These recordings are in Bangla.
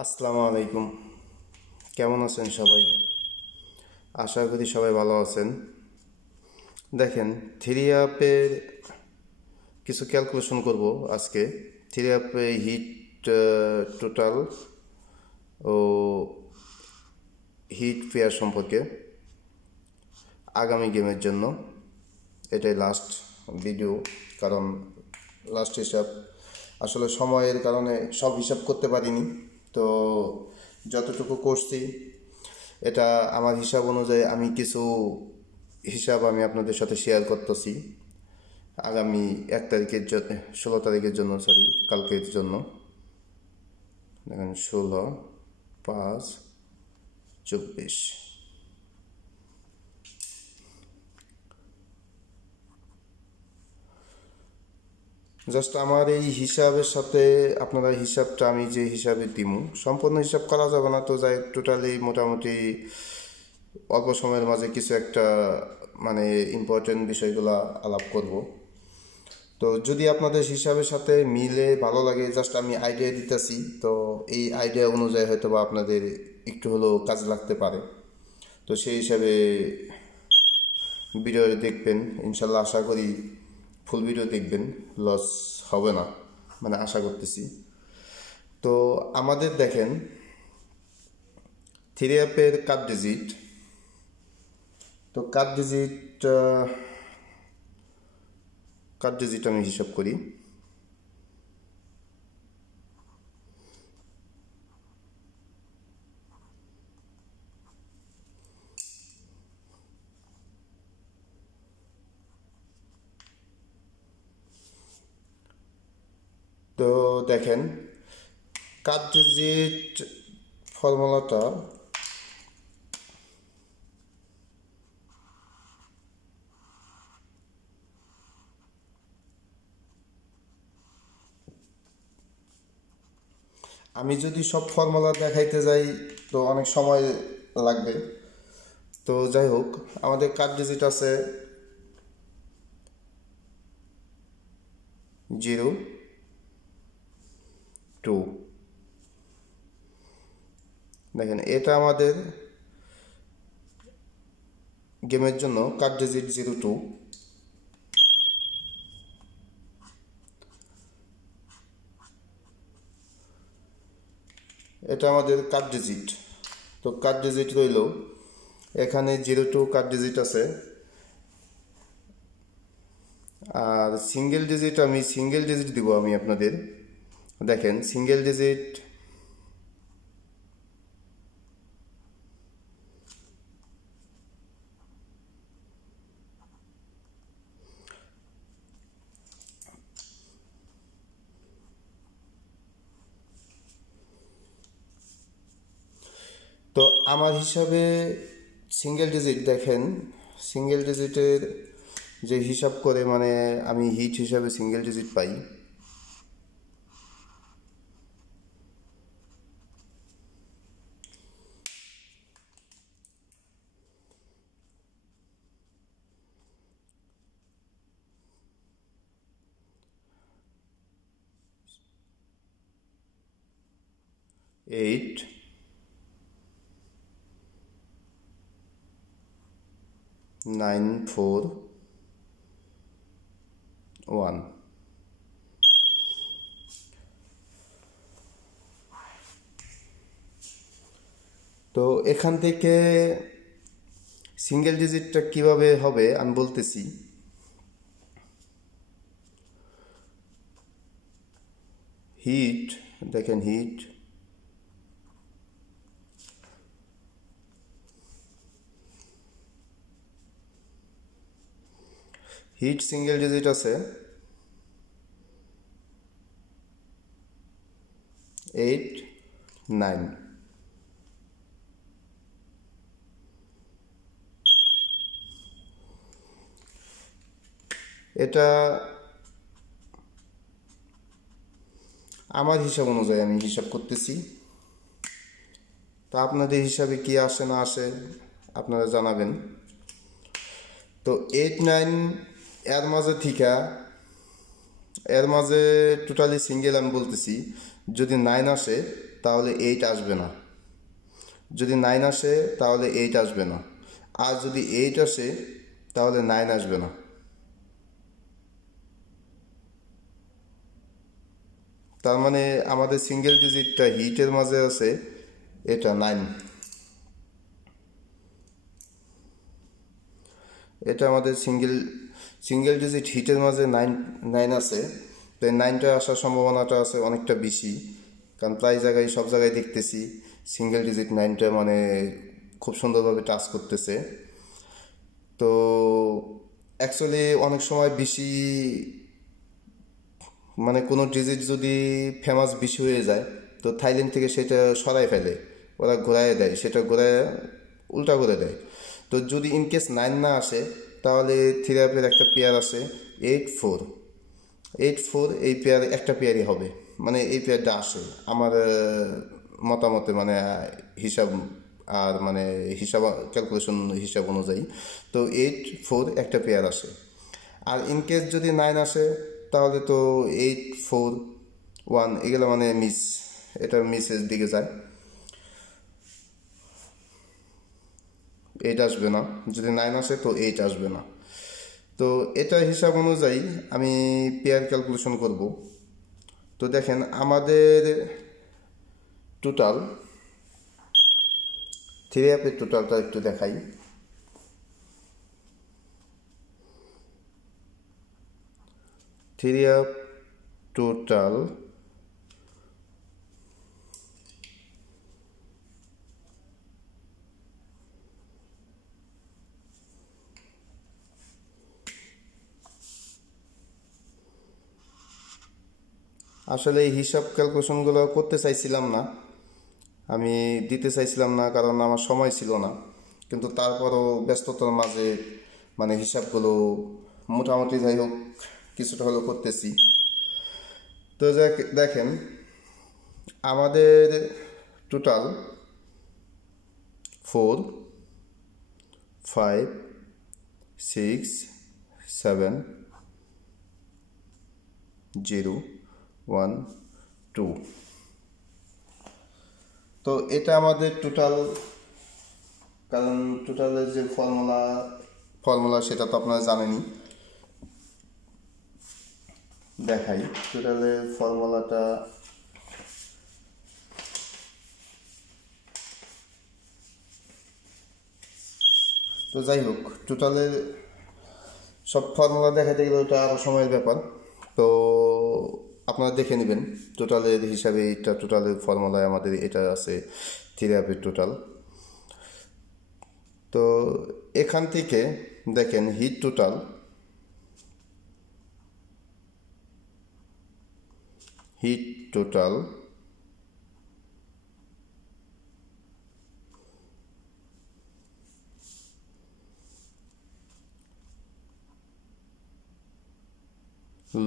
আসসালামু আলাইকুম। কেমন আছেন সবাই? আশা করি সবাই ভালো আছেন। দেখেন, থ্রি আপের কিছু ক্যালকুলেশন করব আজকে। থ্রি আপে হিট টোটাল ও হিট ফেয়ার সম্পর্কে আগামী গেমের জন্য। এটাই লাস্ট ভিডিও, কারণ লাস্ট হিসাব আসলে সময়ের কারণে সব হিসাব করতে পারিনি। তো যতটুকু করছি এটা আমার হিসাব অনুযায়ী আমি কিছু হিসাব আমি আপনাদের সাথে শেয়ার করতেছি আগামী 1 তারিখের জন্য, 16 তারিখের জন্য, সরি কালকের জন্য। দেখেন 16/5/24। জাস্ট আমার এই হিসাবের সাথে আপনারা হিসাবটা আমি যে হিসাবে দিমু, সম্পূর্ণ হিসাব করা যাবে না, তো যাই টোটালি মোটামুটি অল্প সময়ের মাঝে কিছু একটা মানে ইম্পর্টেন্ট বিষয়গুলো আলাপ করব। তো যদি আপনাদের হিসাবের সাথে মিলে ভালো লাগে, জাস্ট আমি আইডিয়া দিতেছি, তো এই আইডিয়া অনুযায়ী হয়তো বা আপনাদের একটু হলেও কাজে লাগতে পারে। তো সেই হিসাবে ভিডিও দেখবেন, ইনশাল্লাহ আশা করি ফুল ভিডিও দেখবেন, লস হবে না, মানে আশা করতেছি। তো আমাদের দেখেন থ্রি অ্যাপের কাট ডিজিট, তো কাট ডিজিট আমি হিসাব করি। তো দেখেন কাট ডিজিট ফর্মুলাটা আমি যদি সব ফর্মুলা দেখাইতে যাই তো অনেক সময় লাগবে। তো যাই হোক, আমাদের কাট ডিজিট আছে 0, 2। দেখেন এটা আমাদের গেমের জন্য কাট ডিজিট 0, 2। এটা আমাদের কাট ডিজিট। তো কাট ডিজিট রইল এখানে 0, 2 কাট ডিজিট আছে। আর সিঙ্গেল ডিজিট দিব আমি আপনাদের। দেখেন সিঙ্গেল ডিজিট তো আমার হিসাবে সিঙ্গেল ডিজিট, দেখেন সিঙ্গেল ডিজিটের যে হিসাব করে মানে আমি হিট হিসাবে সিঙ্গেল ডিজিট পাই। এইট 9, 4, 1। তো এখান থেকে সিঙ্গেল ডিজিটটা কিভাবে হবে আমি বলতেছি। হিট, দেখেন হিট সিঙ্গেল ডিজিট আছে 8, 9। এটা আমার হিসাব অনুযায়ী আমি হিসাব করতেছি। তো আপনাদের হিসাবে কি আসে না আসে আপনারা জানাবেন। তো 8, 9 এর মাঝে থিকা, এর মাঝে টোটালি সিঙ্গেল আমি বলতেছি, যদি 9 আসে তাহলে 8 আসবে না, যদি 9 আসে তাহলে 8 আসবে না, আর যদি 8 আসে তাহলে 9 আসবে না। তার মানে আমাদের সিঙ্গেল ডিজিটটা হিটের মাঝে আছে, এটা 9। এটা আমাদের সিঙ্গেল ডিজিট হিটের মাঝে 9 আছে। তো 9টা আসার সম্ভাবনাটা আছে অনেকটা বেশি, কারণ প্রায় জায়গায় সব জায়গায় দেখতেছি সিঙ্গেল ডিজিট 9টা মানে খুব সুন্দরভাবে টাচ করতেছে। তো অ্যাকচুয়ালি অনেক সময় বেশি মানে কোনো ডিজিট যদি ফেমাস বেশি হয়ে যায়, তো থাইল্যান্ড থেকে সেটা সরাই ফেলে, ওরা ঘোরায় দেয়, সেটা ঘোরায় উল্টা করে দেয়। তো যদি ইনকেস 9 না আসে, তাহলে থিরাপের একটা পেয়ার আছে 8-4। 8-4 এই পেয়ার একটা পেয়ারই হবে, মানে এই পেয়ারটা আসে আমার মতামতে, মানে হিসাব আর মানে হিসাব ক্যালকুলেশন হিসাব অনুযায়ী। তো 8-4 একটা পেয়ার আসে। আর ইনকেস যদি 9 আসে, তাহলে তো 8-4-1 এগুলো মানে মিস, এটা মিসের দিকে যায়, 8 আসবে না। যদি 9 আসে তো 8 আসবে না। তো এটা হিসাব অনুযায়ী আমি পেয়ার ক্যালকুলেশন করব। তো দেখেন আমাদের টোটাল থ্রি অ্যাপের টোটালটা একটু দেখাই। থ্রি অ্যাপ টোটাল আসলে এই হিসাব ক্যালকুলেশনগুলো করতে চাইছিলাম না, আমি দিতে চাইছিলাম না, কারণ আমার সময় ছিল না। কিন্তু তারপরও ব্যস্ততার মাঝে মানে হিসাবগুলো মোটামুটি যাই হোক কিছুটা হলেও করতেছি। তো দেখেন আমাদের টোটাল 4-5-6-7-0-1-2। তো এটা আমাদের টোটাল, কারণ টোটালের যে ফর্মুলা সেটা তো আপনারা জানেনই। দেখাই টোটালের ফর্মুলাটা। তো যাই হোক, টোটালের সব ফর্মুলা দেখাতে গেলে ওটা আরও সময়ের ব্যাপার। তো আপনারা দেখে নেবেন টোটালের হিসাবে, এটা টোটালের ফর্মুলায় আমাদের এটা আছে থ্রি অ্যাপের টোটাল। তো এখান থেকে দেখেন হিট টোটাল,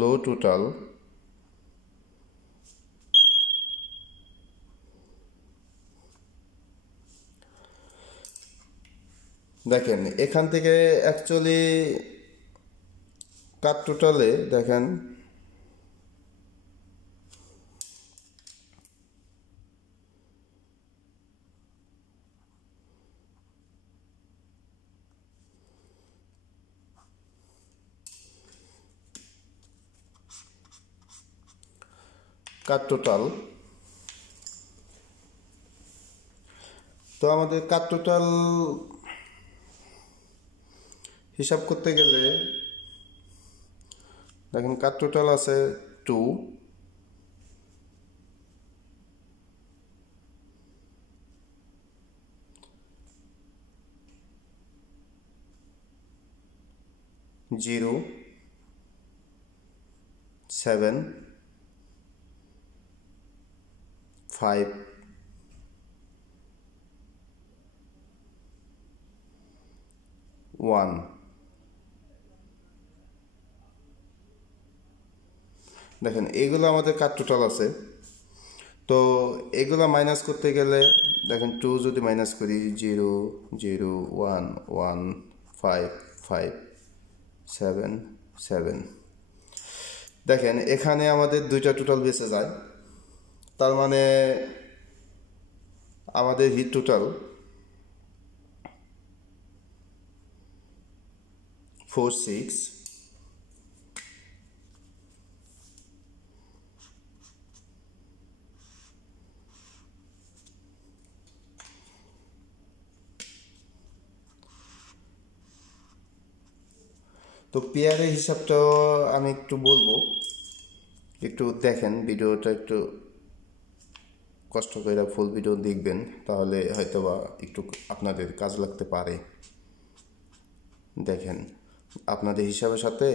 লো টোটাল, দেখেন এখান থেকে অ্যাকচুয়ালি কাট টোটালে দেখেন কাট টোটাল। তো আমাদের কাট টোটাল হিসাব করতে গেলে দেখেন কাট টোটাল আছে 2, 0, 7, 5, 1। দেখেন এগুলো আমাদের কাট টোটাল আছে। তো এগুলো মাইনাস করতে গেলে দেখেন 2 যদি মাইনাস করি 0, 0, 1, 1, 5, 5, 7, 7। দেখেন এখানে আমাদের দুইটা টোটাল বেঁচে যায়, তার মানে আমাদের হিট টোটাল 4 6। তো পেয়ারের হিসাবটাও আমি একটু বলবো, একটু দেখেন ভিডিওটা, একটু কষ্ট করে ফুল ভিডিও দেখবেন, তাহলে হয়তোবা একটু আপনাদের কাজ লাগতে পারে। দেখেন আপনাদের হিসাবের সাথে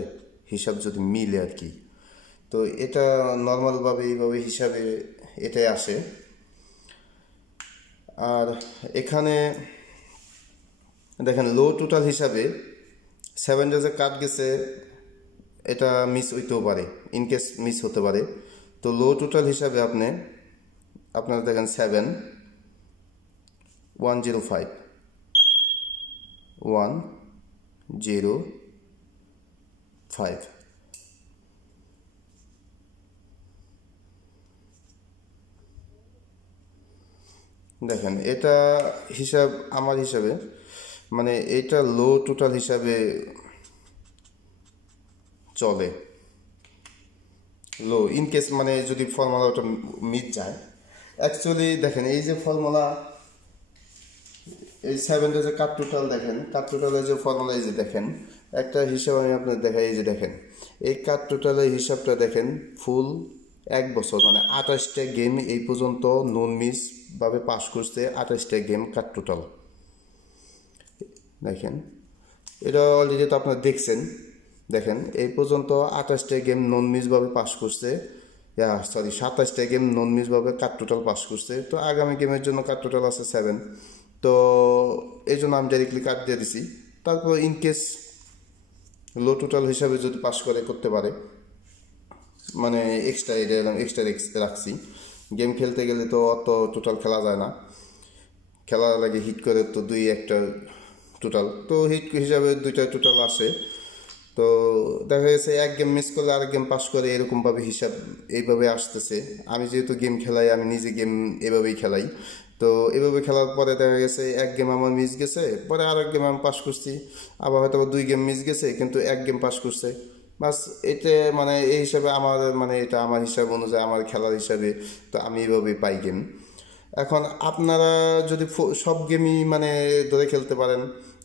হিসাব যদি মিলে আর কি, তো এটা নর্মালভাবে এইভাবে হিসাবে এটাই আসে। আর এখানে দেখেন লো টোটাল হিসাবে 7 ডেজে কাট গেছে, এটা মিস হইতেও পারে, ইনকেস মিস হতে পারে। তো লো টোটাল হিসাবে আপনারা দেখেন 7 105 105। দেখেন এটা হিসাব আমার হিসাবে, মানে এটা লো টোটাল হিসাবে চলে। লো ইনকেস মানে যদি ফর্মুলাটা মিট যায়, অ্যাকচুয়ালি দেখেন এই যে ফর্মুলা, এই 7 ডেজে কাট টোটাল, দেখেন কাট টোটালের যে ফর্মুলা, এই যে দেখেন একটা হিসাব আমি আপনাদের দেখাই। এই যে দেখেন এই কাট টোটালের হিসাবটা দেখেন, ফুল 1 বছর মানে 28টা গেম এই পর্যন্ত নন মিস ভাবে পাস করছে, 28টা গেম কাট টোটাল। দেখেন এটা অলরেডি তো আপনারা দেখছেন। দেখেন এই পর্যন্ত 28টা গেম নন মিসভাবে পাস করছে, 27টা গেম নন মিসভাবে কাট টোটাল পাস করছে। তো আগামী গেমের জন্য কাট টোটাল আছে 7, তো এই জন্য আমি ডাইরেক্টলি কাট দিয়ে দিছি। তারপর ইনকেস লো টোটাল হিসাবে যদি পাস করতে পারে, মানে এক্সট্রা এটা এক্সট্রা রাখছি। গেম খেলতে গেলে তো অত টোটাল খেলা যায় না, খেলা লাগে হিট করে তো 2-1টা টোটাল, তো হিট হিসাবে 2টা টোটাল আসে। তো দেখা গেছে এক গেম মিস করলে আরেক গেম পাস করে, এরকমভাবে হিসাব এইভাবে আসতেছে। আমি যেহেতু গেম খেলাই, আমি নিজে গেম এভাবেই খেলাই। তো এভাবে খেলার পরে দেখা গেছে এক গেম আমার মিস গেছে, পরে আরেক গেম আমি পাস করছি, আবার হয়তো 2 গেম মিস গেছে কিন্তু এক গেম পাস করছে। বাস এটা মানে এই হিসাবে আমার, মানে এটা আমার হিসাব অনুযায়ী, আমার খেলার হিসাবে, তো আমি এইভাবেই পাই গেম। এখন আপনারা যদি সব গেমই মানে ধরে খেলতে পারেন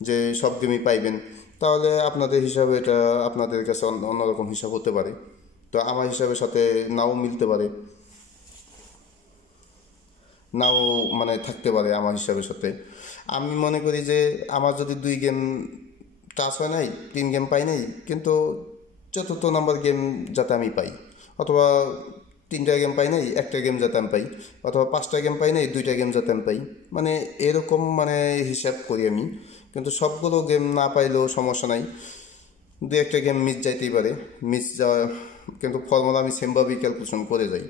যে সব গেমই পাইবেন, তাহলে আপনাদের হিসাবে এটা আপনাদের কাছে অন্যরকম হিসাব হতে পারে। তো আমার হিসাবের সাথে নাও মিলতে পারে, নাও মানে থাকতে পারে আমার হিসাবের সাথে। আমি মনে করি যে আমার যদি 2 গেম টাচ হয় নাই, 3 গেম পাই নাই, কিন্তু 4র্থ নাম্বার গেম যাতে আমি পাই, অথবা 3টা গেম পাই নাই, 1টা গেম যাতে আমি পাই, অথবা 5টা গেম পাই নাই, 2টা গেম যাতে আমি পাই, মানে এরকম মানে হিসাব করি আমি। কিন্তু সবগুলো গেম না পাইলেও সমস্যা নাই, 2-1টা গেম মিস যাইতেই পারে, মিস যাওয়া, কিন্তু ফর্মুলা আমি সেমভাবেই ক্যালকুলেশন করে যাই।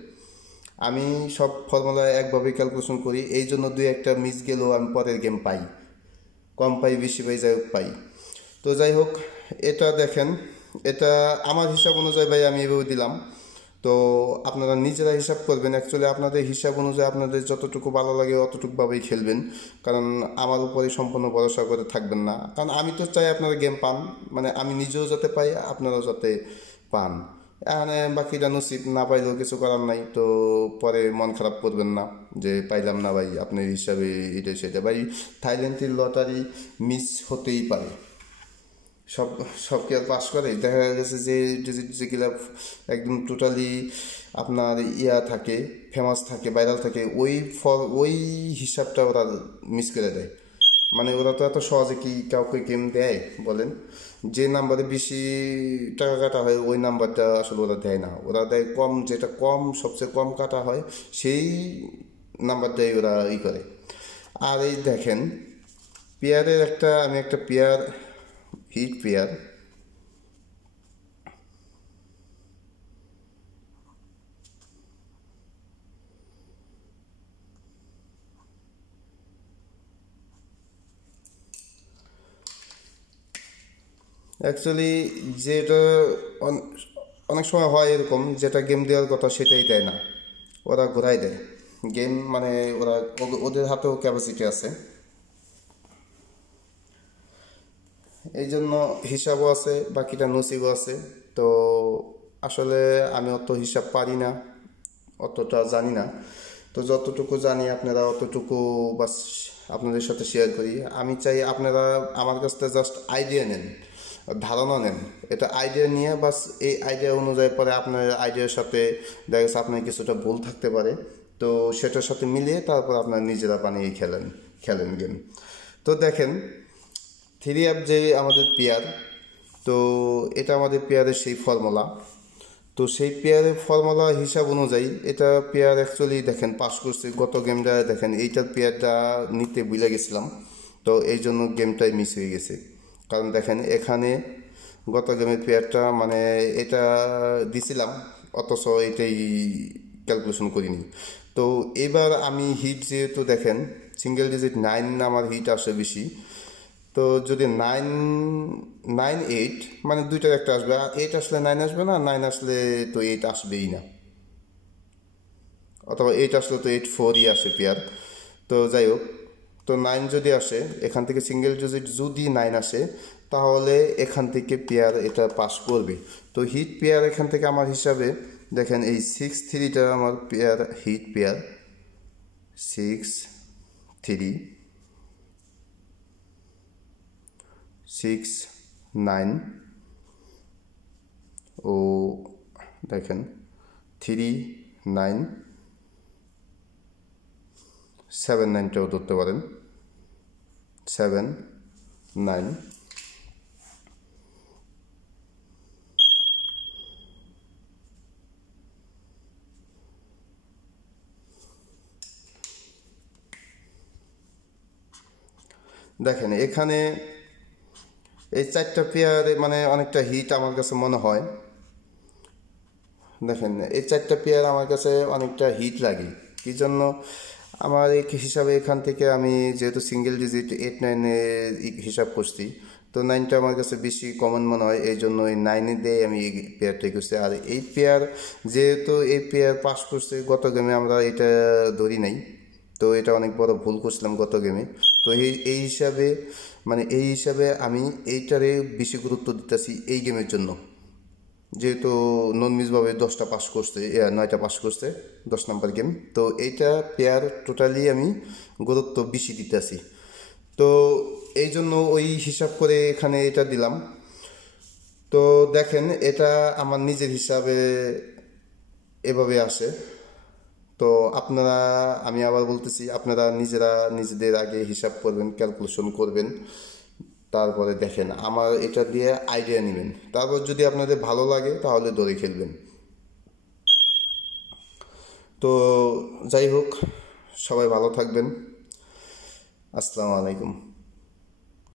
আমি সব ফর্মুলা একভাবেই ক্যালকুলেশন করি, এই জন্য 2-1টা মিস গেলেও আমি পরের গেম পাই, কম পাই বেশি পাই যাই হোক পাই। তো যাই হোক, এটা দেখেন, এটা আমার হিসাব অনুযায়ী ভাই আমি এভাবে দিলাম। তো আপনারা নিজেরা হিসাব করবেন, অ্যাকচুয়ালি আপনাদের হিসাব অনুযায়ী আপনাদের যতটুকু ভালো লাগে অতটুকুভাবেই খেলবেন, কারণ আমার উপরে সম্পূর্ণ ভরসা করে থাকবেন না। কারণ আমি তো চাই আপনারা গেম পান, মানে আমি নিজেও যাতে পাই, আপনারাও যাতে পান। এখানে বাকিটা নসিব, না পাইলেও কিছু করার নাই। তো পরে মন খারাপ করবেন না যে পাইলাম না ভাই, আপনার হিসাবে এটা সেটা ভাই, থাইল্যান্ডের লটারি মিস হতেই পারে, সব সব কি আর পাস করে? দেখা গেছে যে যেগুলা একদম টোটালি আপনার থাকে, ফেমাস থাকে, ভাইরাল থাকে, ওই হিসাবটা ওরা মিস করে দেয়। মানে ওরা তো এত সহজে কি কাউকে গেম দেয় বলেন? যে নাম্বারে বেশি টাকা কাটা হয় ওই নাম্বারটা আসলে ওরা দেয় না, ওরা দেয় কম, যেটা কম সবচেয়ে কম কাটা হয় সেই নাম্বারটাই ওরা করে। আর এই দেখেন পেয়ারের আমি একটা পেয়ার, হিট পেয়ার, অ্যাকচুয়ালি যেটা অনেক সময় হয় এরকম, যেটা গেম দেওয়ার কথা সেটাই দেয় না, ওরা ঘোরাই দেয়। গেম মানে ওরা ওদের হাতেও ক্যাপাসিটি আছে, এই জন্য হিসাবও আছে, বাকিটা নসিবও আছে। তো আসলে আমি অত হিসাব পারি না, অতটা জানি না। তো যতটুকু জানি আপনারা অতটুকু বাস আপনাদের সাথে শেয়ার করি। আমি চাই আপনারা আমার কাছ থেকে জাস্ট আইডিয়া নেন, ধারণা নেন। এটা আইডিয়া নিয়ে বাস এই আইডিয়া অনুযায়ী পরে আপনার আইডিয়ার সাথে দেখা যাচ্ছে আপনার কিছুটা ভুল থাকতে পারে, তো সেটার সাথে মিলিয়ে তারপর আপনার নিজেরা বানিয়ে খেলেন গেম। তো দেখেন, থ্রি অ্যাপ যে আমাদের পেয়ার, তো এটা আমাদের পেয়ারের সেই ফর্মুলা। তো সেই পেয়ারের ফর্মুলা হিসাব অনুযায়ী এটা পেয়ার অ্যাকচুয়ালি দেখেন পাস করছে। গত গেমটা দেখেন এইটার পেয়ারটা নিতে ভুলে গেছিলাম, তো এই জন্য গেমটাই মিস হয়ে গেছে। কারণ দেখেন এখানে গত গেমের পেয়ারটা মানে এটা দিছিলাম, অথচ এটাই ক্যালকুলেশন করিনি। তো এবার আমি হিট যেহেতু দেখেন সিঙ্গেল ডিজিট 9 আমার হিট আসে বেশি, তো যদি 9 9 8 মানে দুইটার একটা আসবে, 8 আসলে 9 আসবে না, 9 আসলে তো 8 আসবেই না, অথবা 8 আসলে তো 8 4ই আসে পেয়ার। তো যাই হোক, তো 9 যদি আসে এখান থেকে সিঙ্গেল ডিজিট যদি 9 আসে তাহলে এখান থেকে পেয়ার এটা পাস করবে। তো হিট পেয়ার এখান থেকে আমার হিসাবে দেখেন এই 6 3টা আমার পেয়ার, হিট পেয়ার 6 3 6 9 ও দেখেন 3 9 7 9টাও ধরতে পারেন, 7 9। দেখেন এখানে এই 4টা পেয়ার মানে অনেকটা হিট আমার কাছে মনে হয়। দেখেন এই 4টা পেয়ার আমার কাছে অনেকটা হিট লাগে। কি জন্য? আমার এই হিসাবে এখান থেকে আমি যেহেতু সিঙ্গেল ডিজিট 8 9 হিসাব করছি, তো 9টা আমার কাছে বেশি কমন মনে হয়, এই জন্য এই 9 দিয়ে আমি এই পেয়ারটাই করছি। আর এই পেয়ার যেহেতু এই পেয়ার পাস করছে গত গেমে, আমরা এটা ধরি নাই, তো এটা অনেক বড় ভুল করছিলাম গত গেমে। তো এই হিসাবে মানে এই হিসাবে আমি এইটারে বেশি গুরুত্ব দিতেছি এই গেমের জন্য, যেহেতু ননমিসভাবে 10টা পাস করছে, 9টা পাস করছে, 10 নম্বর গেম। তো এইটা পেয়ার টোটালি আমি গুরুত্ব বেশি দিতেছি, তো এই জন্য ওই হিসাব করে এখানে এটা দিলাম। তো দেখেন এটা আমার নিজের হিসাবে এভাবে আসে। তো আপনারা, আমি আবার বলতেছি, আপনারা নিজেরা নিজেদের আগে হিসাব করবেন, ক্যালকুলেশন করবেন, তারপরে দেখেন আমার এটা দিয়ে আইডিয়া নেবেন, তারপর যদি আপনাদের ভালো লাগে তাহলে ধরে খেলবেন। তো যাই হোক, সবাই ভালো থাকবেন। আসসালামু আলাইকুম।